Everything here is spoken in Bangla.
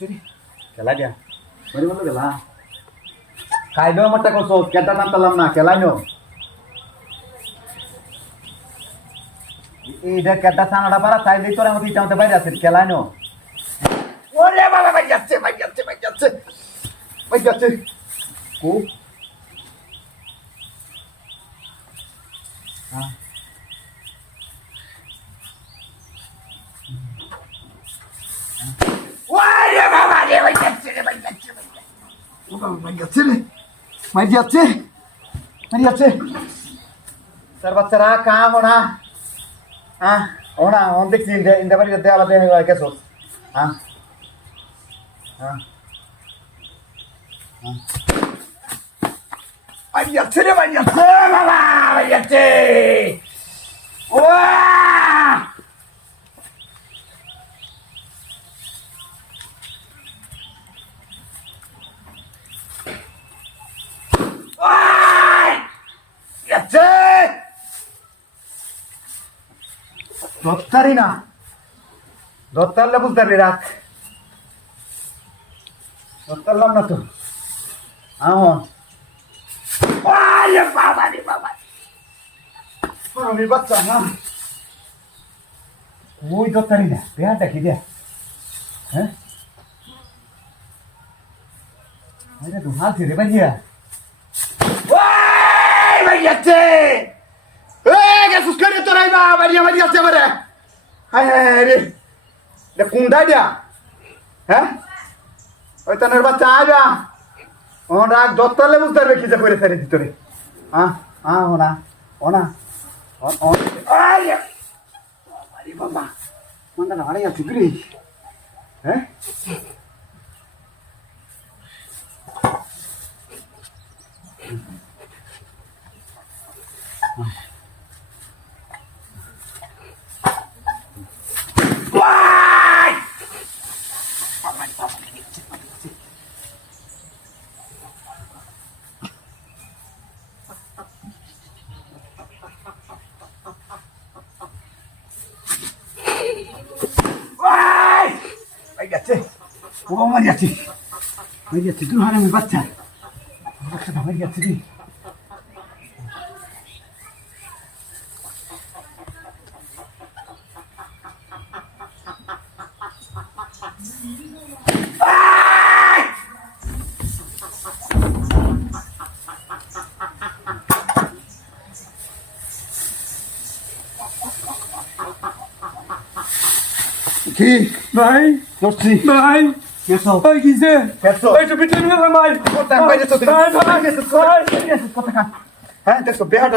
খেলা দিয়া মরি বললো গেলা খাইলেও আমার টাকা সোচ কেটা নাম তালাম না খেলাইনো এইটা কেটা সানাটা পারা চাইলেই তোর আমাকে ইটা বাইরে আছে খেলাইনো ওরে বাবা ভাই যাচ্ছে খুব ওরে বাবা রে ভাই যাচ্ছে মারি যাচ্ছে স্যার বাচ্চারা কাম ওনা ওনা অন দেখছি ইন্দা বাড়ি দেওয়ালা দেওয়া গেছো মারি যাচ্ছে বাবা মারি যাচ্ছে ও ধরতারি না ধরতারলে বুঝতে পারবি রাখ ধরতারলাম না তো আমন বাবা রে বাবা আমি বাচ্চা না ওই ধরতারি না পেয়ারটা কি দে হ্যাঁ তো হাল ছেড়ে বাজিয়া যাচ্ছে কোনটা দিয়া হ্যাঁ ওই তানের বাচ্চা আইবা রাগ দত্তালে বুঝতে পারবে কি যে করে তার ভিতরে বাবা মনটা হারাই আছে কি হ্যাঁ যাচ্ছে তুই হারে আমি বাচ্চা যাচ্ছে তুই কি ভাই করছি ভাই কেসো ভাই কিসে কেসো ভাই তো পিছনে ভাই কোথায় বাইরে তো ভাই ভাই কথা হ্যাঁ দেখো বেহাটা